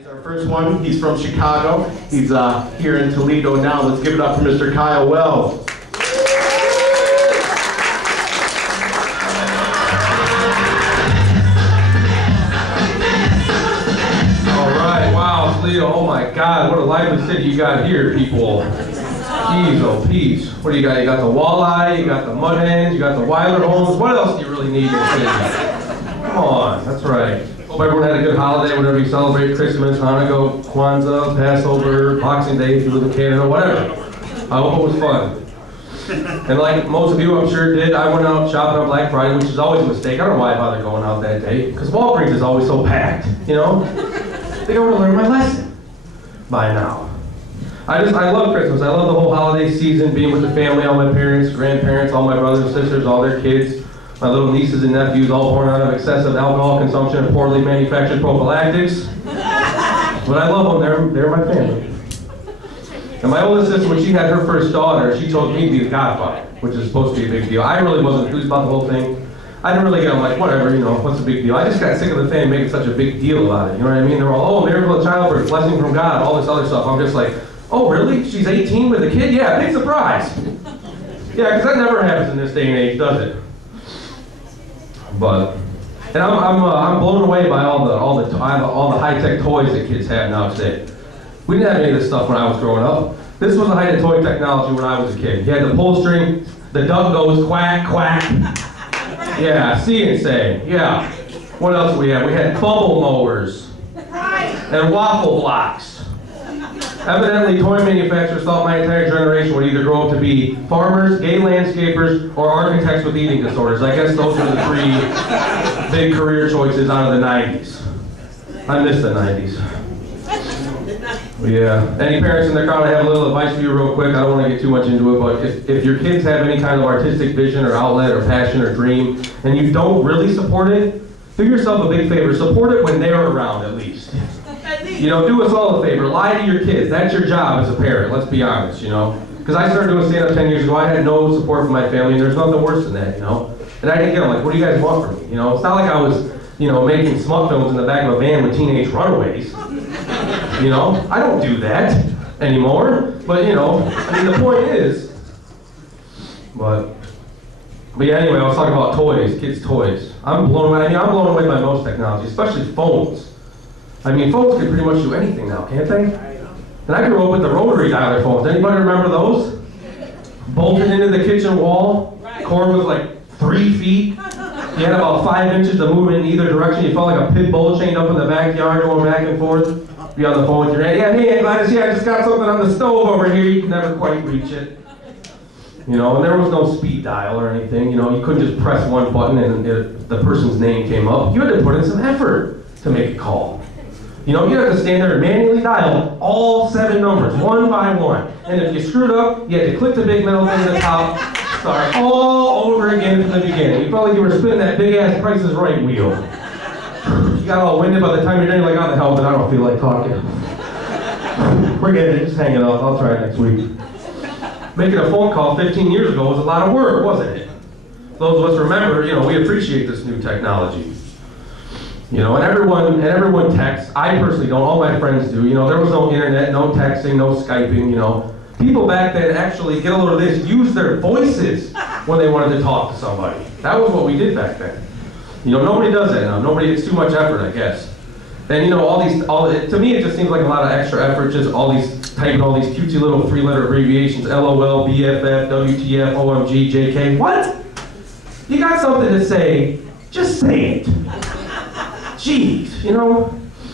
He's our first one. He's from Chicago. He's here in Toledo now. Let's give it up for Mr. Kyle Wells. All right, wow, Toledo, oh my God, what a lively city you got here, people. Jeez, oh peach. What do you got? You got the walleye, you got the mud hens, you got the Weiler homes. What else do you really need in the city? Come on, that's right. Hope everyone had a good holiday, whenever you celebrate Christmas, Hanukkah, Kwanzaa, Passover, Boxing Day if you live in Canada, whatever. I hope it was fun. And like most of you I'm sure did, I went out shopping on Black Friday, which is always a mistake. I don't know why I bother going out that day, because Walgreens is always so packed, you know? I think I would have learned my lesson by now. I love Christmas. I love the whole holiday season, being with the family, all my parents, grandparents, all my brothers and sisters, all their kids, my little nieces and nephews, all born out of excessive alcohol consumption and poorly manufactured prophylactics. But I love them. They're my family. And my oldest sister, when she had her first daughter, she told me to be the godfather, which is supposed to be a big deal. I really wasn't enthused about the whole thing. I didn't really get, I'm like, whatever, you know, what's the big deal? I just got sick of the family making such a big deal about it, you know what I mean? They're all, oh, miracle of childbirth, blessing from God, all this other stuff. I'm just like, oh, really? She's 18 with a kid? Yeah, big surprise. Yeah, because that never happens in this day and age, does it? But, and I'm blown away by all the high-tech toys that kids have now today. We didn't have any of this stuff when I was growing up. This was the height of toy technology when I was a kid. You had the pull string, the duck goes quack, quack. Yeah, see and say, yeah. What else we had? We had bubble mowers and waffle blocks. Evidently, toy manufacturers thought my entire generation would either grow up to be farmers, gay landscapers, or architects with eating disorders. I guess those are the three big career choices out of the 90s. I miss the 90s. Yeah. Any parents in the crowd, I have a little advice for you real quick. I don't want to get too much into it, but if your kids have any kind of artistic vision or outlet or passion or dream, and you don't really support it, do yourself a big favor. Support it when they're around, at least. You know, do us all a favor. Lie to your kids. That's your job as a parent, let's be honest, you know. Because I started doing stand-up 10 years ago. I had no support from my family, and there's nothing worse than that, you know. And I didn't get them, like, what do you guys want from me? You know, it's not like I was, you know, making smut films in the back of a van with teenage runaways. You know, I don't do that anymore. But, you know, I mean, the point is, but yeah, anyway, I was talking about toys, kids' toys. I'm blown away. I mean, I'm blown away by most technology, especially phones. I mean, phones can pretty much do anything now, can't they? And I grew up with the rotary dialer phones. Anybody remember those? Bolted into the kitchen wall. Cord was like 3 feet. You had about 5 inches to move in either direction. You felt like a pit bull chained up in the backyard going back and forth. Be on the phone with your aunt. Yeah, hey, Gladys, yeah, I just got something on the stove over here. You can never quite reach it. You know, and there was no speed dial or anything. You know, you couldn't just press one button and the person's name came up. You had to put in some effort to make a call. You know, you had to stand there and manually dial all 7 numbers, one by one. And if you screwed up, you had to click the big metal thing at the top, start all over again from the beginning. You felt like you were spinning that big-ass Price is Right wheel. You got all winded by the time you're done, you're like, oh, the hell, but I don't feel like talking. Forget it, just hang it up. I'll try it next week. Making a phone call 15 years ago was a lot of work, wasn't it? Those of us remember, you know, we appreciate this new technology. You know, and everyone texts. I personally don't. All my friends do. You know, there was no internet, no texting, no Skyping, you know. People back then actually, get a load of this, use their voices when they wanted to talk to somebody. That was what we did back then. You know, nobody does that now. Nobody gets too much effort, I guess. And you know, to me it just seems like a lot of extra effort, just typing all these cutesy little 3-letter abbreviations, LOL, BFF, WTF, OMG, JK. What? You got something to say, just say it. Jeez, you know?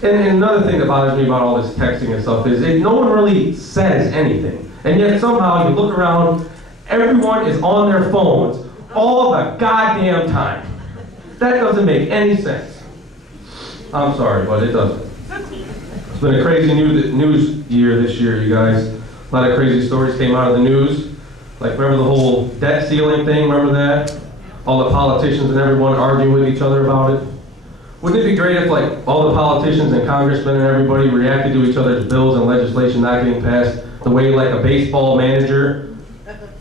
And another thing that bothers me about all this texting and stuff is no one really says anything. And yet somehow you look around, everyone is on their phones all the goddamn time. That doesn't make any sense. I'm sorry, but it doesn't. It's been a crazy news year this year, you guys. A lot of crazy stories came out of the news. Like, remember the whole debt ceiling thing? Remember that? All the politicians and everyone arguing with each other about it. Wouldn't it be great if, like, all the politicians and congressmen and everybody reacted to each other's bills and legislation not getting passed the way, like, a baseball manager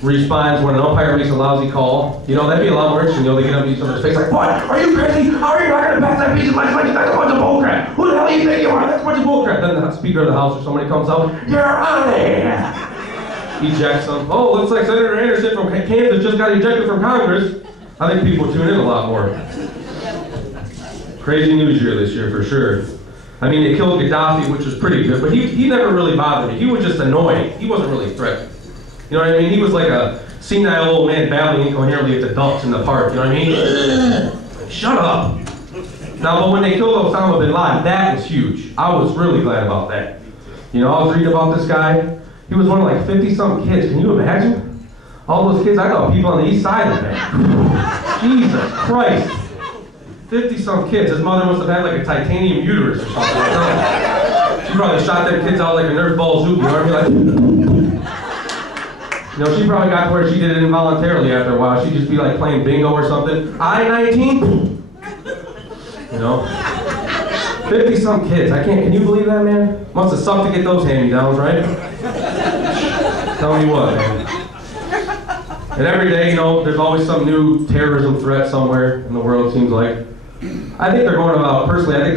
responds when an umpire makes a lousy call. You know, that'd be a lot more interesting. You know, they get up to each other's face like, what? Are you crazy? How are you not gonna pass that piece of legislation? That's a bunch of bullcrap. Who the hell do you think you are? That's a bunch of bullcrap. Then the Speaker of the House or somebody comes out, you're out of here. Ejects them. Oh, looks like Senator Anderson from Kansas just got ejected from Congress. I think people tune in a lot more. Crazy news year this year for sure. I mean, they killed Gaddafi, which was pretty good, but he never really bothered me. He was just annoying. He wasn't really threatening. You know what I mean? He was like a senile old man babbling incoherently at the ducks in the park. You know what I mean? Shut up. Now, but when they killed Osama bin Laden, that was huge. I was really glad about that. You know, I was reading about this guy. He was one of like 50-something kids. Can you imagine? All those kids, I know people on the east side of that. Jesus Christ. 50-some kids. His mother must have had like a titanium uterus or something. She probably shot them kids out like a Nerf ball zoom. You know what I mean? Like, you know, she probably got to where she did it involuntarily after a while. She'd just be like playing bingo or something. I-19. You know? 50-some kids. Can you believe that, man? Must have sucked to get those hand-me-downs, right? Tell me what, man. And every day, you know, there's always some new terrorism threat somewhere in the world, it seems like. I think they're going about questioning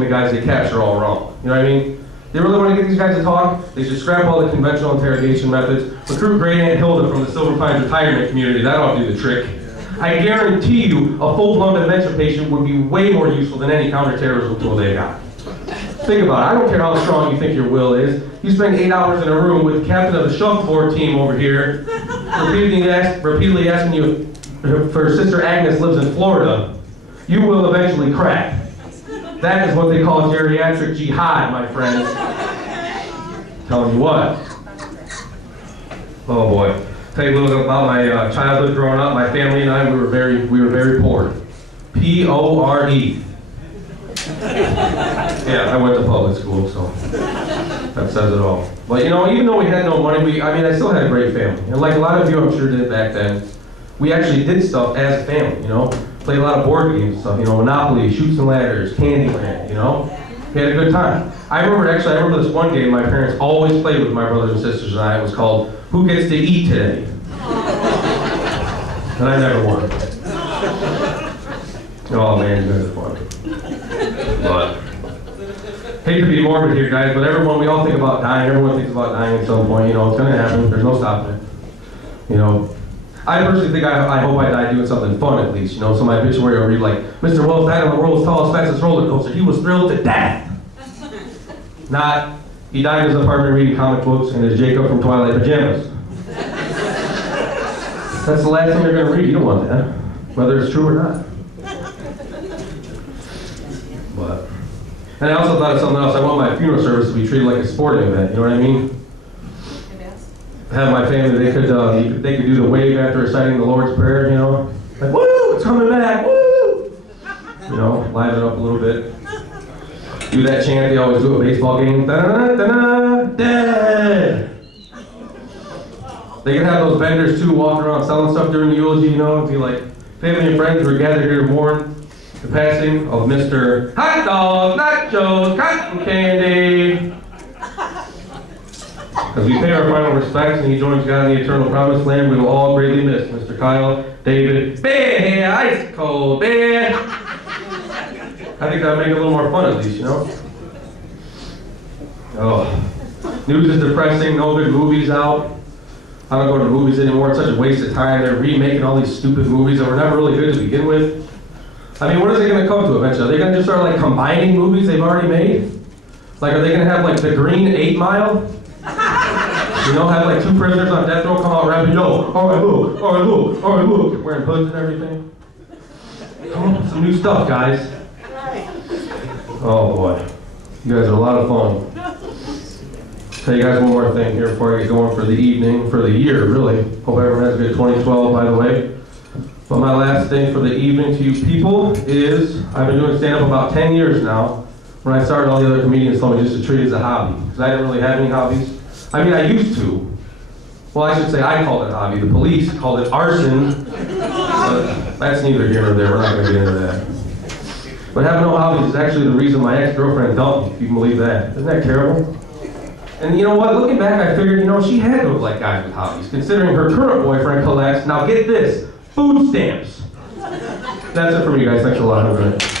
the guys they capture all wrong. You know what I mean? They really want to get these guys to talk. They should scrap all the conventional interrogation methods. Recruit Great Aunt Hilda from the Silver Pines retirement community. That ought to do the trick. I guarantee you, a full-blown dementia patient would be way more useful than any counterterrorism tool they got. Think about it. I don't care how strong you think your will is. You spend 8 hours in a room with the captain of the shuffleboard team over here, repeatedly asking you if her sister Agnes lives in Florida. You will eventually crack. That is what they call geriatric jihad, my friends. Telling you what. Oh boy. Tell you a little bit about my childhood growing up. My family and I, we were very poor. P-O-R-E. Yeah, I went to public school, so that says it all. But you know, even though we had no money, I still had a great family. And like a lot of you, I'm sure did back then, we actually did stuff as a family, you know? Played a lot of board games and stuff, you know, Monopoly, Chutes and Ladders, Candyland, you know? We had a good time. I remember this one game my parents always played with my brothers and sisters and I. It was called Who Gets to Eat Today? And I never won. Oh man, you guys are fun. But, hate to be morbid here, guys, but we all think about dying. Everyone thinks about dying at some point. You know, it's going to happen. There's no stopping it. You know, I personally think I hope I die doing something fun at least. You know, some obituary will read like, Mr. Wells died on the world's tallest, fastest roller coaster. He was thrilled to death. Not, he died in his apartment reading comic books and his Jacob from Twilight pajamas. That's the last thing you're going to read. You don't want that, whether it's true or not. But, and I also thought of something else. I want my funeral service to be treated like a sporting event. You know what I mean? Have my family, they could do the wave after reciting the Lord's Prayer, you know? Like, woo, it's coming back, woo! You know, liven it up a little bit. Do that chant they always do at a baseball game. Da-da-da, da-da, dead! They can have those vendors too, walking around selling stuff during the eulogy, you know? It'd be like, family and friends were gathered here to mourn the passing of Mr. Hot Dog, Nachos, Cotton Candy. As we pay our final respects and he joins God in the eternal promised land, we will all greatly miss Mr. Kyle, David, bear, ice cold bear. I think that would make it a little more fun at least, you know? Oh, news is depressing, no good movies out. I don't go to the movies anymore, it's such a waste of time. They're remaking all these stupid movies that were never really good to begin with. I mean, what is it going to come to eventually? Are they going to just start like combining movies they've already made? Like, are they going to have like The Green 8 Mile? You know, have like 2 prisoners on death row come out rapping, yo, alright look, wearing hoods and everything. Come on, some new stuff, guys. Oh boy, you guys are a lot of fun. Tell you guys one more thing here before I get going for the evening, for the year, really. Hope everyone has a good 2012, by the way. But my last thing for the evening to you people is, I've been doing stand-up about 10 years now. When I started, all the other comedians told me just to treat it as a hobby, because I didn't really have any hobbies. I mean, I used to. Well, I should say I called it a hobby. The police called it arson. But that's neither here nor there. We're not going to get into that. But having no hobbies is actually the reason my ex-girlfriend dumped me, if you can believe that. Isn't that terrible? And you know what, looking back, I figured, she had to have liked guys with hobbies, considering her current boyfriend collects, now get this, food stamps. That's it for me, guys. Thanks a lot. Have a good night.